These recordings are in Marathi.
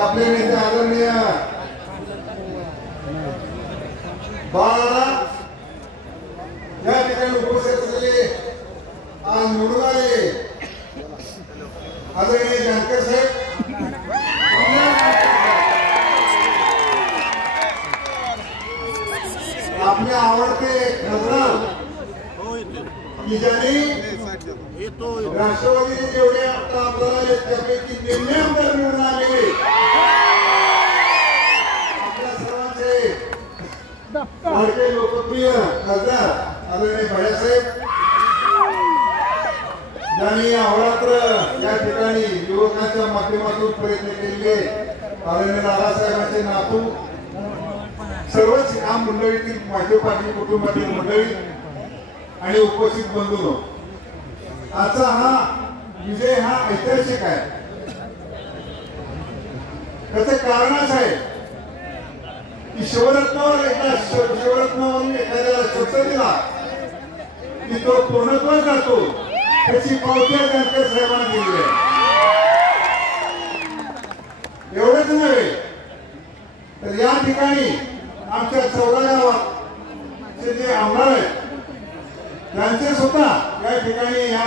आपले नेते आदरणीय बाळाला या ठिकाणी उपस्थित असलेले आज निवडून आले आदरणीय जानकर साहेब, आपले आवडते खासदार की ज्यांनी राष्ट्रवादीचे जेवढे आता आपल्याला त्यापैकी निम्मे आमदार निवडून आले आपल्या सर्वांचे लाडके लोकप्रिय खासदार आदरणीय बाळासाहेब, ज्यांनी अहोरात्र या ठिकाणी युवकांच्या माध्यमातून प्रयत्न केले, आदरणीय दादासाहेबांचे नातू, सर्वच या मंडळीतील माझे पाटील कुटुंबातील मंडळी आणि उपस्थित बंधू, आजचा हा विजय हा ऐतिहासिक आहे. त्याचं कारणच आहे की शिवरत्नावर एकदा शिवरत्नावरून एखाद्याला शब्द दिला की तो पूर्णत्व करतो, त्याची पावती जानकर साहेबांना दिली आहे. एवढंच नव्हे तर या ठिकाणी आमच्या 14 गावात जे आमदार आहेत त्यांचे सुद्धा या ठिकाणी या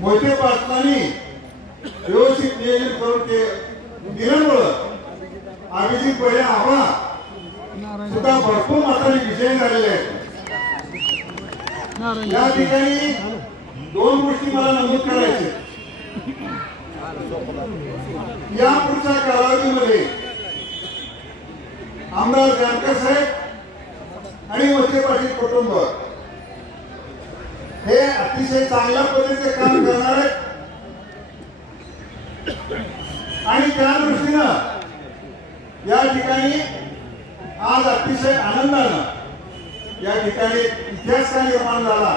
मोठे पाटलांनी व्यवस्थित नियोजन करून दिल्यामुळं अभिजित पहिले आम्हाला सुद्धा भरपूर मात्राने विजय झालेले आहेत. या ठिकाणी 2 गोष्टी मला नमूद करायचे. या पुढच्या कालावधीमध्ये आमदार जानकर साहेब आणि मोठे पाटील कुटुंब हे अतिशय चांगल्या पद्धतीचे काम करणार आहेत आणि त्या दृष्टीनं या ठिकाणी आज अतिशय आनंदानं या ठिकाणी इतिहास का निर्माण झाला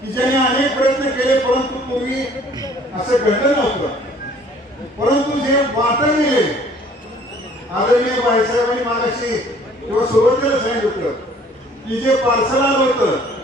की ज्याने अनेक प्रयत्न केले, परंतु पूर्वी असं घडलं नव्हतं. परंतु जे वाटत गेले आदरणीय बाळासाहेबांनी मागाशी तेव्हा सुरुवातीला सांगितलं की जे पार्सल आलं होतं